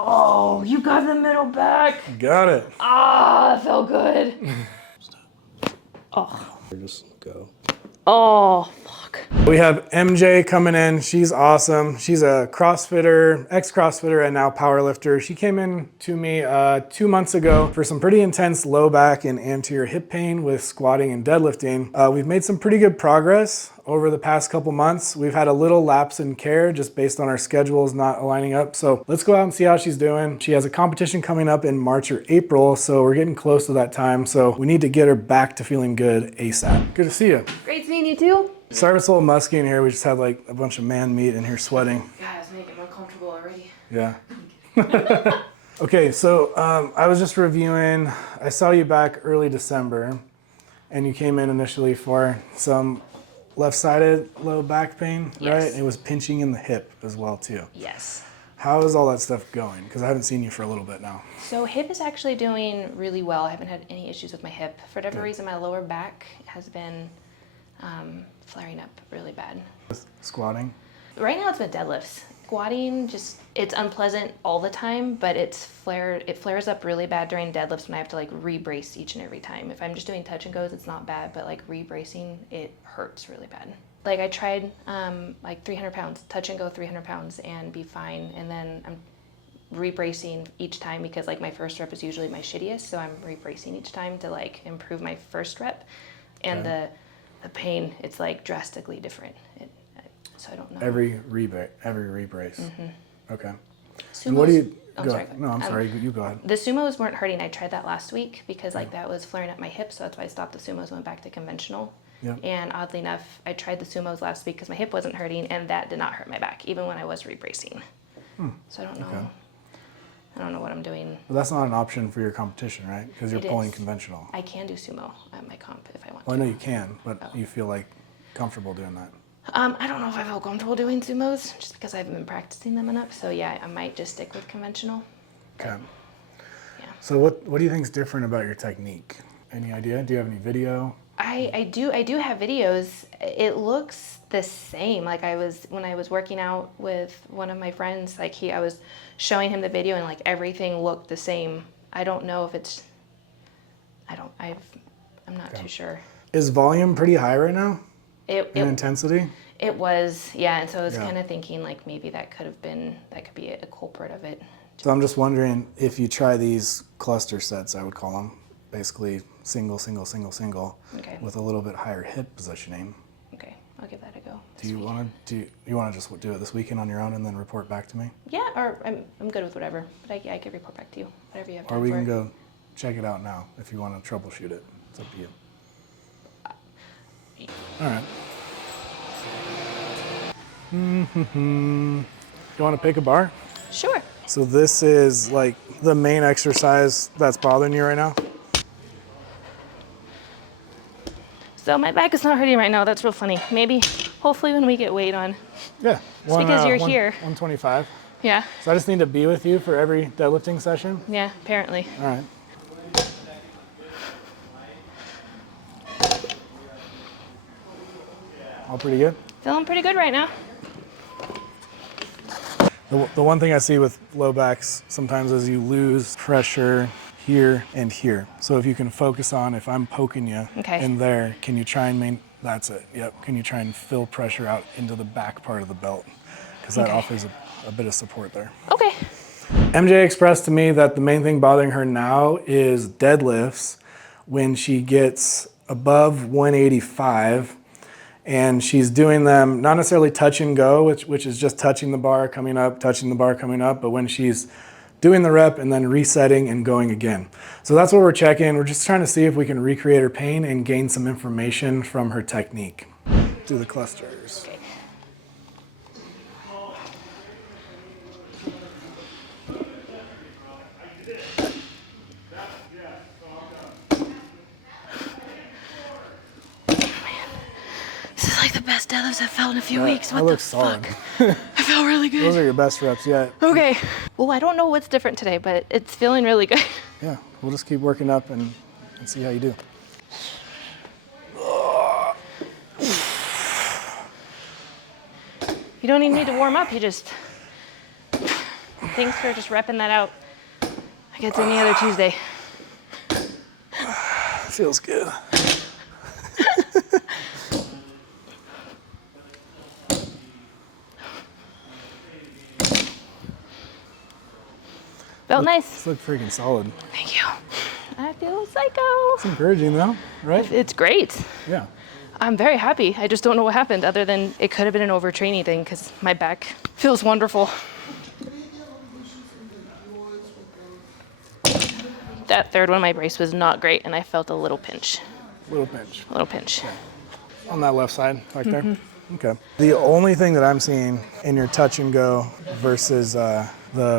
Oh, you got the middle back. Got it. Ah, that felt good. Oh. Just go. Oh, fuck. We have MJ coming in. She's awesome. She's a CrossFitter, ex-CrossFitter, and now powerlifter. She came in to me 2 months ago for some pretty intense low back and anterior hip pain with squatting and deadlifting. We've made some pretty good progress over the past couple months. We've had a little lapse in care just based on our schedules not aligning up. So let's go out and see how she's doing. She has a competition coming up in March or April, so we're getting close to that time. So we need to get her back to feeling good ASAP. Good to see you. Great seeing you too. Sorry it's a little musky in here. We just had like a bunch of man meat in here sweating. Guys, make it more comfortable already. Yeah. Okay, so I was just reviewing. I saw you back early December, and you came in initially for some left-sided low back pain, Yes. right? It was pinching in the hip as well too. Yes. How is all that stuff going? Because I haven't seen you for a little bit now. So hip is actually doing really well. I haven't had any issues with my hip. For whatever reason, my lower back has been flaring up really bad. With squatting? Right now it's been deadlifts. Squatting, it's unpleasant all the time, but it flares up really bad during deadlifts when I have to like re-brace each and every time. If I'm just doing touch and goes, it's not bad, but like re-bracing, it hurts really bad. Like I tried like 300 pounds, touch and go 300 pounds and be fine. And then I'm re-bracing each time because like my first rep is usually my shittiest. So I'm re-bracing each time to like improve my first rep. And the pain, it's like drastically different. So I don't know. Every rebrace. Mm-hmm. Okay. Sumos, and what do you? sorry. No, I'm sorry. You go ahead. The sumos weren't hurting. I tried that last week because like that was flaring up my hip, so that's why I stopped the sumos, went back to conventional. Yep. And oddly enough, I tried the sumos last week because my hip wasn't hurting, and that did not hurt my back, even when I was re-bracing. So I don't know. Okay. I don't know what I'm doing. Well, that's not an option for your competition, right? Because you're It pulling is. conventional. I can do sumo at my comp if I want Well, I to. know you can, but you feel like comfortable doing that. I don't know if I feel comfortable doing sumos just because I haven't been practicing them enough. So yeah, I might just stick with conventional. Okay. Yeah. So what do you think is different about your technique? Any idea? Do you have any video? I do have videos. It looks the same. Like when I was working out with one of my friends, like I was showing him the video and like everything looked the same. I don't know if it's, I'm not too sure. Is volume pretty high right now? In intensity? It was, yeah. And so I was kind of thinking like maybe that could be a culprit of it. So I'm just wondering if you try these cluster sets, I would call them, basically single, single, single, single, with a little bit higher hip positioning. Okay, I'll give that a go. Do you want to just do it this weekend on your own and then report back to me? Yeah, or I'm good with whatever, but I could report back to you, whatever you have time Or we for. can go check it out now if you want to troubleshoot it. It's up to you. All right. You want to pick a bar? Sure. So this is like the main exercise that's bothering you right now? So my back is not hurting right now. That's real funny. Maybe, hopefully when we get weight on. Yeah. It's because you're here. 125. Yeah. So I just need to be with you for every deadlifting session? Yeah, apparently. All right. All pretty good? Feeling pretty good right now. The one thing I see with low backs sometimes is you lose pressure here and here. So if you can focus on, if I'm poking you in there, can you try and that's it, yep. Can you try and fill pressure out into the back part of the belt? Because that offers a bit of support there. Okay. MJ expressed to me that the main thing bothering her now is deadlifts when she gets above 185. And she's doing them not necessarily touch and go, which is just touching the bar, coming up, touching the bar, coming up, but when she's doing the rep and then resetting and going again. So that's what we're checking. We're just trying to see if we can recreate her pain and gain some information from her technique. Do the clusters. Okay. This is like the best deadlifts I've felt in a few weeks. What the solid. fuck? I felt really good. Those are your best reps yet. Okay. Well, I don't know what's different today, but it's feeling really good. Yeah, we'll just keep working up and see how you do. You don't even need to warm up. You just... Thanks for just repping that out. Like it's any other Tuesday. Feels good. Felt nice. This looked freaking solid. Thank you. I feel psycho. It's encouraging though, right? It's great. Yeah. I'm very happy. I just don't know what happened other than it could have been an overtraining thing because my back feels wonderful. That third one, my brace was not great and I felt a little pinch. Little pinch. A little pinch. Okay. On that left side, back there? Okay. The only thing that I'm seeing in your touch and go versus the,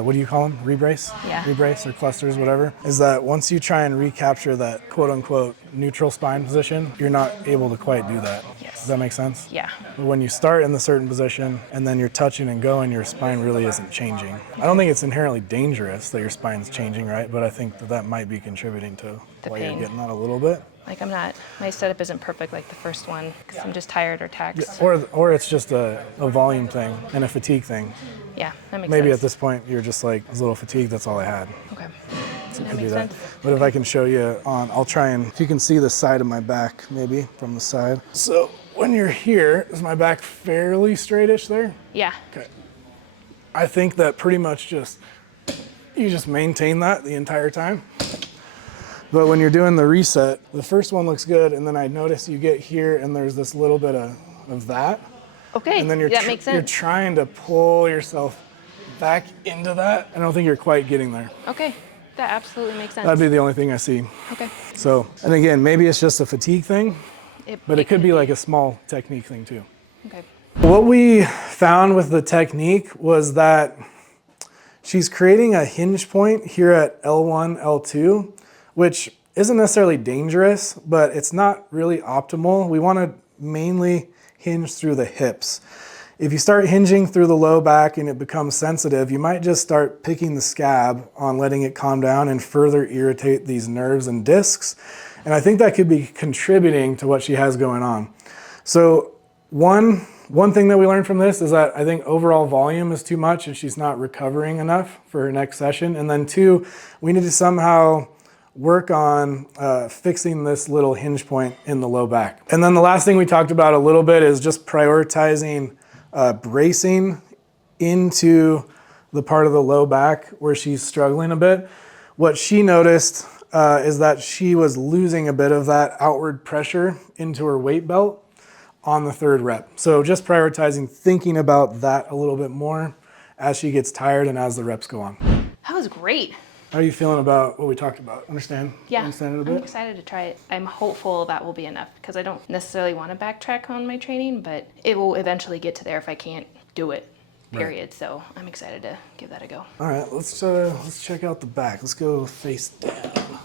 what do you call them? Rebrace? Yeah. Rebrace or clusters, whatever, is that once you try and recapture that quote unquote neutral spine position, you're not able to quite do that. Yes. Does that make sense? Yeah. But when you start in the certain position and then you're touching and going, your spine really isn't changing. I don't think it's inherently dangerous that your spine's changing, right? But I think that that might be contributing to The why pain. you're getting that a little bit. Like my setup isn't perfect like the first one because I'm just tired or taxed. Or it's just a volume thing and a fatigue thing. Yeah, that makes Maybe sense. at this point you're just like, I was a little fatigued, that's all I had. Okay. So it That could be makes that. sense. But if I can show you on, I'll try and, if you can see the side of my back, maybe from the side. So when you're here, is my back fairly straightish there? Yeah. Okay. I think that pretty much you just maintain that the entire time. But when you're doing the reset, the first one looks good, and then I notice you get here and there's this little bit of that. Okay. And then that makes you're sense. trying to pull yourself back into that. I don't think you're quite getting there. Okay. That absolutely makes sense. That'd be the only thing I see. Okay. So, and again, maybe it's just a fatigue thing, but it could be like a small technique thing too. Okay. What we found with the technique was that she's creating a hinge point here at L1, L2, which isn't necessarily dangerous, but it's not really optimal. We want to mainly hinge through the hips. If you start hinging through the low back and it becomes sensitive, you might just start picking the scab on letting it calm down and further irritate these nerves and discs. And I think that could be contributing to what she has going on. So one thing that we learned from this is that I think overall volume is too much and she's not recovering enough for her next session. And then two, we need to somehow work on fixing this little hinge point in the low back. And then the last thing we talked about a little bit is just prioritizing bracing into the part of the low back where she's struggling a bit. What she noticed is that she was losing a bit of that outward pressure into her weight belt on the third rep. So just prioritizing thinking about that a little bit more as she gets tired and as the reps go on. That was great. How are you feeling about what we talked about? Understand? Yeah. Understand it a I'm bit? excited to try it. I'm hopeful that will be enough because I don't necessarily want to backtrack on my training, but it will eventually get to there if I can't do it, period. Right. So I'm excited to give that a go. All right, let's check out the back. Let's go face down.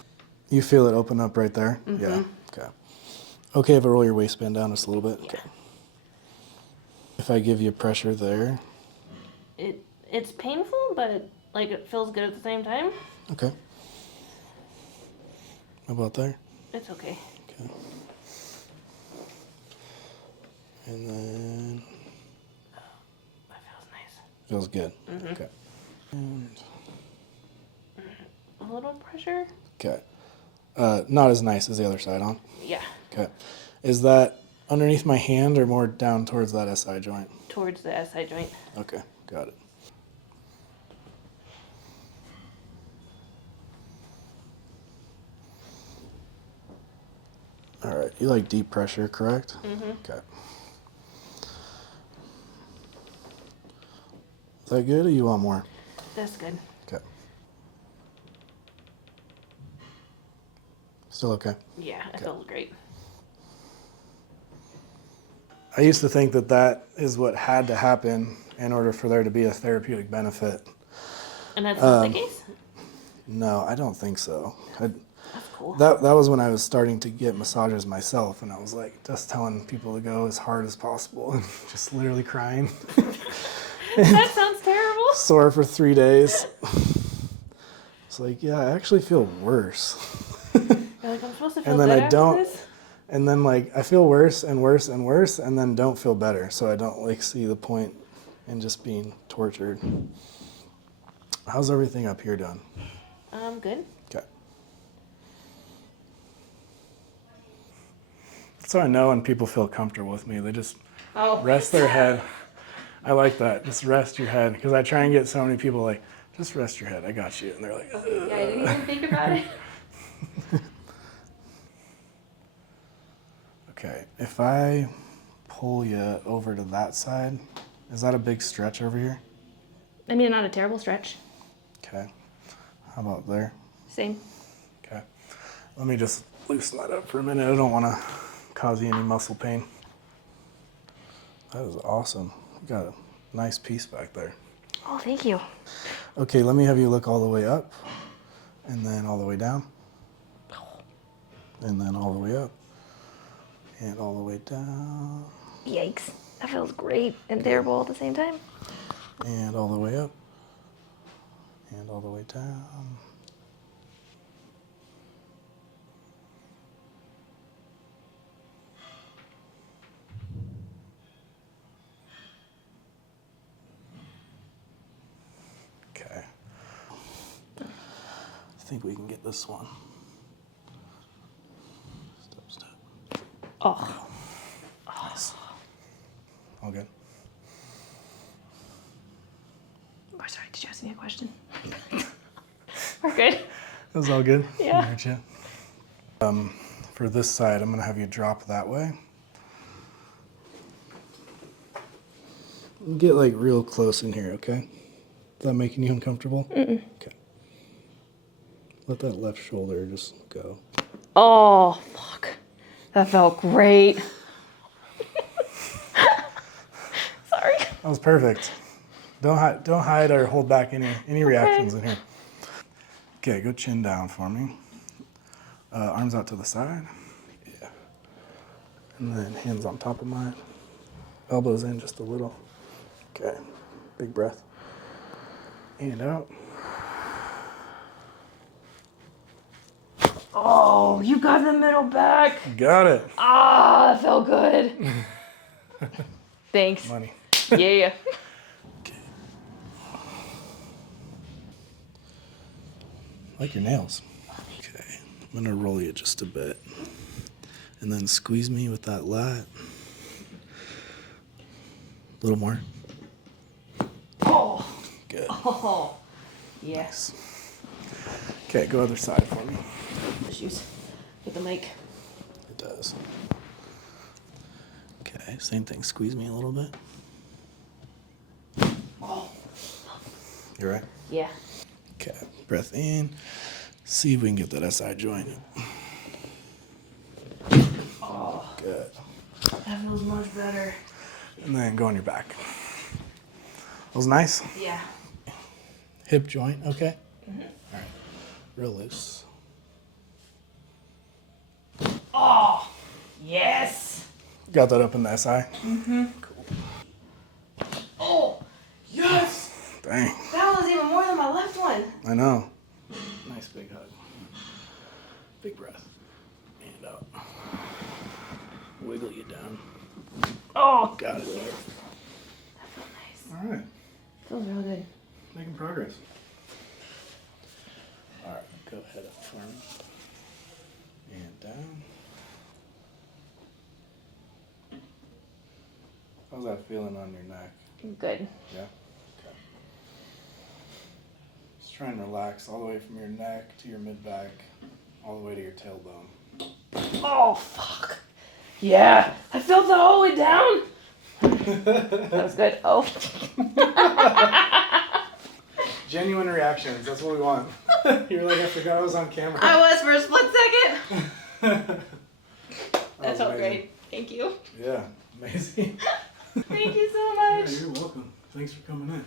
You feel it open up right there? Mm-hmm. Yeah, okay. Okay, if I roll your waistband down just a little bit? Yeah. Okay. If I give you pressure there? It's painful, but it feels good at the same time. Okay. How about there? It's okay. Okay. And then... That feels nice. Feels good. Mm-hmm. Okay. And... A little pressure? Okay. Not as nice as the other side, huh? Yeah. Okay. Is that underneath my hand or more down towards that SI joint? Towards the SI joint. Okay, got it. All right, you like deep pressure, correct? Mm-hmm. Okay. Is that good or you want more? That's good. Okay. Still okay? Yeah, it Okay. feels great. I used to think that that is what had to happen in order for there to be a therapeutic benefit. And that's not the case? No, I don't think so. That's cool. That was when I was starting to get massages myself, and I was like just telling people to go as hard as possible and just literally crying. That sounds terrible. Sore for 3 days. It's like, yeah, I actually feel worse. You're like, I'm supposed to feel And then good I after don't, this? and then like I feel worse and worse and worse, and then don't feel better. So I don't like see the point in just being tortured. How's everything up here done? Good. Okay. So I know when people feel comfortable with me, they just rest their head. I like that. Just rest your head. Because I try and get so many people like, just rest your head. I got you. And they're like, ugh. Yeah, I didn't even think about it. Okay. If I pull you over to that side, is that a big stretch over here? I mean, not a terrible stretch. Okay. How about there? Same. Okay. Let me just loosen that up for a minute. I don't want to cause you any muscle pain. That is awesome. You got a nice piece back there. Oh, thank you. Okay, let me have you look all the way up, and then all the way down, and then all the way up, and all the way down, Yikes. That feels great and terrible at the same time. and all the way up, and all the way down. Okay. I think we can get this one. Step, step. Oh. Nice. All good? Oh, sorry. Did you ask me a question? We're good. That was all good? Yeah. Gotcha. For this side, I'm going to have you drop that way. Get like real close in here, okay? Is that making you uncomfortable? Mm-mm. Okay. Let that left shoulder just go. Oh, fuck. That felt great. Sorry. That was perfect. Don't hide or hold back any reactions in here. Okay, go chin down for me. Arms out to the side. Yeah. And then hands on top of mine. Elbows in just a little. Okay. Big breath. And out. Oh, you got the middle back. Got it. Ah, that felt good. Thanks. Money. Yeah. Okay. Like your nails. Okay. I'm gonna roll you just a bit. And then squeeze me with that lat. A little more. Oh. Good. Oh. Yes. Okay, go other side for me. Issues with the mic. It does. Okay, same thing. Squeeze me a little bit. Oh. You right? Yeah. Okay, breath in. See if we can get that SI joint. Oh. Good. That feels much better. And then go on your back. Feels nice? Yeah. Hip joint, okay? Mm-hmm. All right, real loose. Oh. Yes. Got that up in the SI? Mm-hmm. Cool. Oh. Yes. Dang. That was even more than my left one. I know. Nice big hug. Big breath. And out. Wiggle you down. Oh. Got it. That felt nice. All right. Feels real good. Making progress. All right, go ahead up for me. And down. How's that feeling on your neck? Good. Yeah? Okay. Just try and relax all the way from your neck to your mid-back, all the way to your tailbone. Oh, fuck. Yeah. I felt that all the way down. That was good. Oh. Genuine reactions, that's what we want. You're like, I forgot I was on camera. I was for a split second. That felt amazing. great. Thank you. Yeah, amazing. Thank you so Yeah, much. you're welcome. Thanks for coming in.